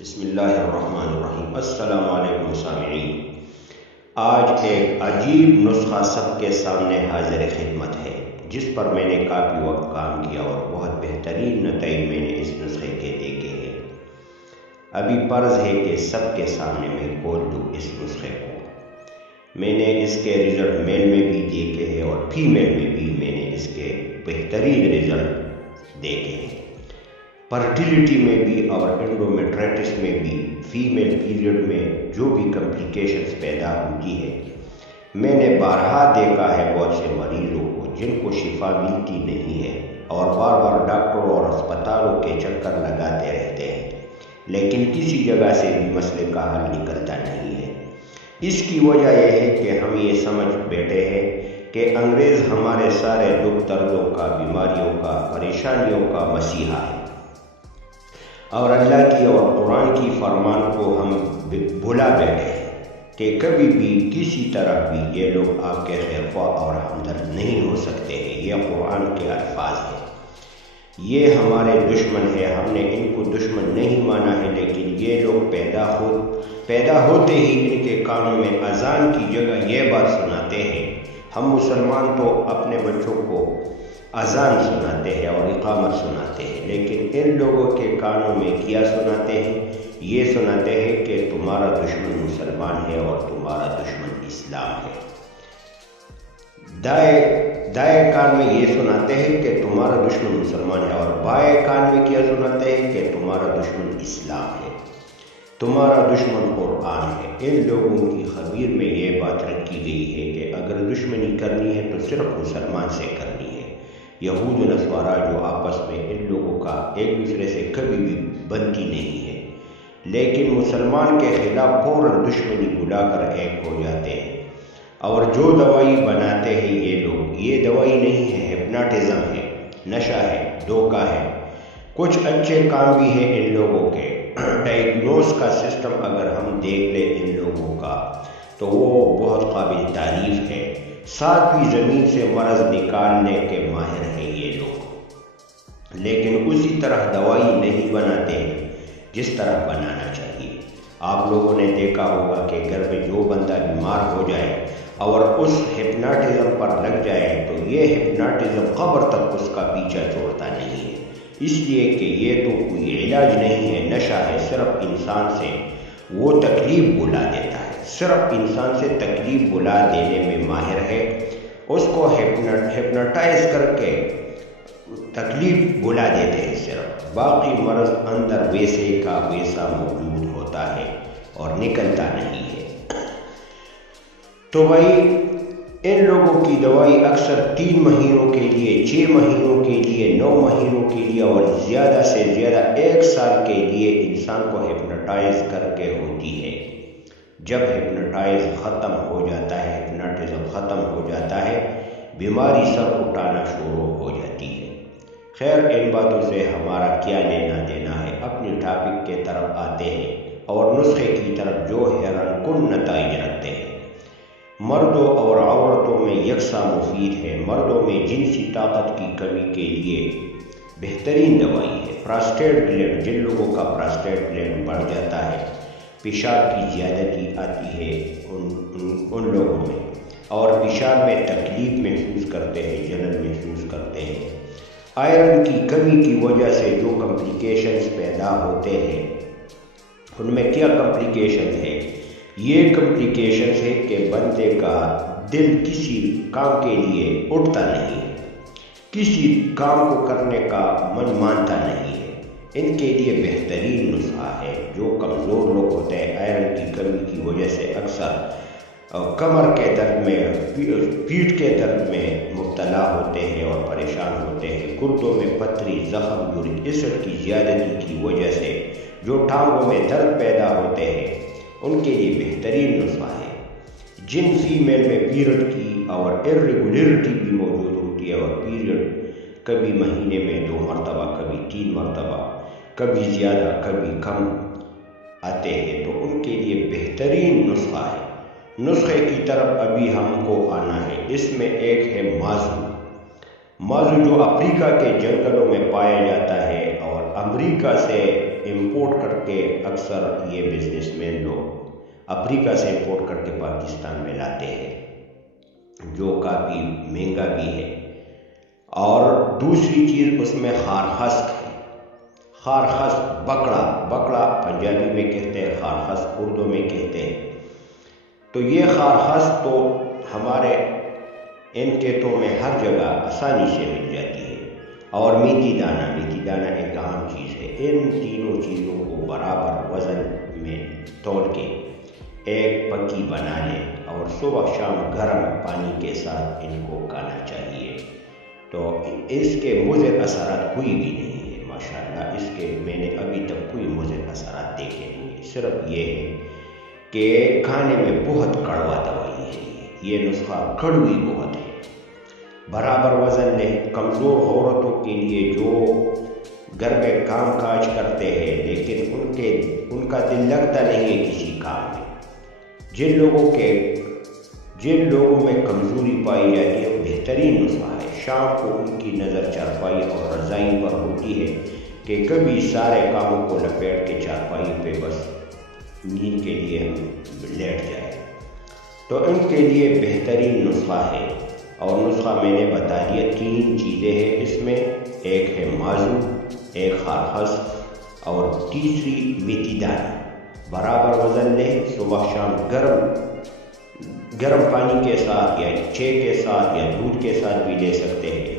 بسم اللہ الرحمن الرحیم۔ السلام علیکم سامعین، آج ایک عجیب نسخہ سب کے سامنے حاضر خدمت ہے جس پر میں نے کافی وقت کام کیا اور بہت بہترین نتائج میں نے اس نسخے کے دیکھے ہیں۔ ابھی فرض ہے کہ سب کے سامنے میں کھول دوں اس نسخے کو۔ میں نے اس کے رزلٹ میل میں بھی دیکھے ہیں اور فیمیل میں بھی میں نے اس کے بہترین رزلٹ دیکھے ہیں۔ فرٹیلیٹی میں بھی اور انڈومیٹرائٹس میں بھی فیمیل پیریڈ میں جو بھی کمپلیکیشنز پیدا ہوتی ہے، میں نے بارہا دیکھا ہے بہت سے مریضوں کو جن کو شفا ملتی نہیں ہے اور بار بار ڈاکٹروں اور اسپتالوں کے چکر لگاتے رہتے ہیں، لیکن کسی جگہ سے بھی مسئلے کا حل نکلتا نہیں ہے۔ اس کی وجہ یہ ہے کہ ہم یہ سمجھ بیٹھے ہیں کہ انگریز ہمارے سارے دکھ دردوں کا، بیماریوں کا، پریشانیوں کا مسیحا ہے، اور اللہ کی اور قرآن کی فرمان کو ہم بھلا بیٹھے ہیں کہ کبھی بھی کسی طرح بھی یہ لوگ آپ کے خیر خواہ اور ہمدرد نہیں ہو سکتے ہیں۔ یہ قرآن کے الفاظ ہیں، یہ ہمارے دشمن ہے، ہم نے ان کو دشمن نہیں مانا ہے، لیکن یہ لوگ پیدا ہوتے ہی ان کے کانوں میں اذان کی جگہ یہ بات سناتے ہیں۔ ہم مسلمان تو اپنے بچوں کو اذان سناتے ہیں اور اقامت سناتے ہیں، لیکن ان لوگوں کے کانوں میں کیا سناتے ہیں؟ یہ سناتے ہیں کہ تمہارا دشمن مسلمان ہے اور تمہارا دشمن اسلام ہے۔ دائیں کان میں یہ سناتے ہیں کہ تمہارا دشمن مسلمان ہے اور بائیں کان میں کیا سناتے ہیں کہ تمہارا دشمن اسلام ہے، تمہارا دشمن قرآن ہے۔ ان لوگوں کی خبیر میں یہ بات رکھی گئی ہے کہ اگر دشمنی کرنی ہے تو صرف مسلمان سے کرنی ہے۔ یہود و نصارہ جو آپس میں ان لوگوں کا ایک دوسرے سے کبھی بھی بنتی نہیں ہے، لیکن مسلمان کے خلاف فوراً دشمنی بلا کر ایک ہو جاتے ہیں۔ اور جو دوائی بناتے ہیں یہ لوگ، یہ دوائی نہیں ہے، ہپناٹزم ہے، نشہ ہے، دھوکہ ہے۔ کچھ اچھے کام بھی ہیں ان لوگوں کے۔ ڈائگنوز کا سسٹم اگر ہم دیکھ لیں ان لوگوں کا تو وہ بہت قابل تعریف ہے۔ ساتویں زمین سے مرض نکالنے کے ماہر ہیں یہ لوگ، لیکن اسی طرح دوائی نہیں بناتے ہیں جس طرح بنانا چاہیے۔ آپ لوگوں نے دیکھا ہوگا کہ گھر میں جو بندہ بیمار ہو جائے اور اس ہپناٹزم پر لگ جائے تو یہ ہپناٹزم قبر تک اس کا پیچھا چھوڑتا نہیں ہے، اس لیے کہ یہ تو کوئی علاج نہیں ہے، نشہ ہے، صرف انسان سے وہ تکلیف بلا دیتا ہے، صرف انسان سے تکلیف بلا دینے میں ماہر ہے۔ اس کو ہپناٹائز کر کے تکلیف بلا دیتے ہیں صرف، باقی مرض اندر ویسے کا ویسا موجود ہوتا ہے اور نکلتا نہیں ہے۔ تو بھائی ان لوگوں کی دوائی اکثر 3 مہینوں کے لیے، 6 مہینوں کے لیے، 9 مہینوں کے لیے اور زیادہ سے زیادہ 1 سال کے لیے انسان کو ہپناٹائز کر کے ہوتی ہے۔ جب ہپناٹائز ختم ہو جاتا ہے، ہپناٹزم ختم ہو جاتا ہے، بیماری سر اٹھانا شروع ہو جاتی ہے۔ خیر، ان باتوں سے ہمارا کیا لینا دینا ہے، اپنی ٹاپک کے طرف آتے ہیں اور نسخے کی طرف جو حیران کن نتائج رکھتے ہیں۔ مردوں اور عورتوں میں یکساں مفید ہے۔ مردوں میں جنسی طاقت کی کمی کے لیے بہترین دوائی ہے۔ پراسٹیٹ گلینڈ، جن لوگوں کا پراسٹیٹ گلینڈ بڑھ جاتا ہے، پیشاب کی زیادتی آتی ہے ان لوگوں میں، اور پیشاب میں تکلیف محسوس کرتے ہیں، جلن محسوس کرتے ہیں۔ آئرن کی کمی کی وجہ سے جو کمپلیکیشنز پیدا ہوتے ہیں، ان میں کیا کمپلیکیشن ہے؟ یہ کمپلیکیشنز ہے کہ بندے کا دل کسی کام کے لیے اٹھتا نہیں ہے، کسی کام کو کرنے کا من مانتا نہیں ہے۔ ان کے لیے بہترین نسخہ ہے۔ جو کمزور لوگ ہوتے ہیں، آئرن کی کمی کی وجہ سے اکثر کمر کے درد میں، پیٹھ کے درد میں مبتلا ہوتے ہیں اور پریشان ہوتے ہیں، گردوں میں پتھری، زخم، یورک ایسڈ کی زیادتی کی وجہ سے جو ٹانگوں میں درد پیدا ہوتے ہیں، ان کے لیے بہترین نسخہ ہے۔ جن فیمیل میں پیریڈ کی اور ارریگولیرٹی بھی موجود ہوتی ہے اور پیریڈ کبھی مہینے میں 2 مرتبہ، کبھی 3 مرتبہ، کبھی زیادہ کبھی کم آتے ہیں، تو ان کے لیے بہترین نسخہ ہے۔ نسخے کی طرف ابھی ہم کو آنا ہے۔ اس میں ایک ہے مازو جو افریقہ کے جنگلوں میں پایا جاتا ہے اور امریکہ سے امپورٹ کر کے اکثر یہ بزنس مین لوگ افریقہ سے امپورٹ کر کے پاکستان میں لاتے ہیں، جو کافی مہنگا بھی ہے۔ اور دوسری چیز اس میں خارخست ہے، خارخست بکڑا پنجابی میں کہتے ہیں، خارخست اردو میں کہتے ہیں۔ تو یہ خارخست تو ہمارے ان کھیتوں میں ہر جگہ آسانی سے مل جاتی ہے، اور میتھی دانہ ایک اہم چیز ہے۔ ان تینوں چیزوں کو برابر وزن میں تول کے ایک پکی بنا لیں اور صبح شام گرم پانی کے ساتھ ان کو کھانا چاہیے۔ تو اس کے مضر اثرات کوئی بھی نہیں ہے ماشاءاللہ، اس کے میں نے ابھی تک کوئی مضر اثرات دیکھے نہیں ہیں۔ صرف یہ ہے کہ کھانے میں بہت کڑوا دوائی ہے، یہ نسخہ کڑوی بہت ہے۔ برابر وزن لیں۔ کمزور عورتوں کے لیے جو گھر میں کام کاج کرتے ہیں لیکن ان کا دل لگتا نہیں ہے کسی کام میں، جن لوگوں میں کمزوری پائی جاتی ہے، بہترین نسخہ ہے۔ شام کو ان کی نظر چارپائی اور رضائی پر ہوتی ہے کہ کبھی سارے کاموں کو لپیٹ کے چارپائی پہ بس نیند کے لیے ہم لیٹ جائیں، تو ان کے لیے بہترین نسخہ ہے۔ اور نسخہ میں نے بتا دیا، 3 چیزیں ہیں اس میں، ایک ہے مازو، ایک خارخست اور تیسری میتھی دانہ۔ برابر وزن لیں، صبح شام گرم پانی کے ساتھ یا چائے کے ساتھ یا دودھ کے ساتھ بھی لے سکتے ہیں۔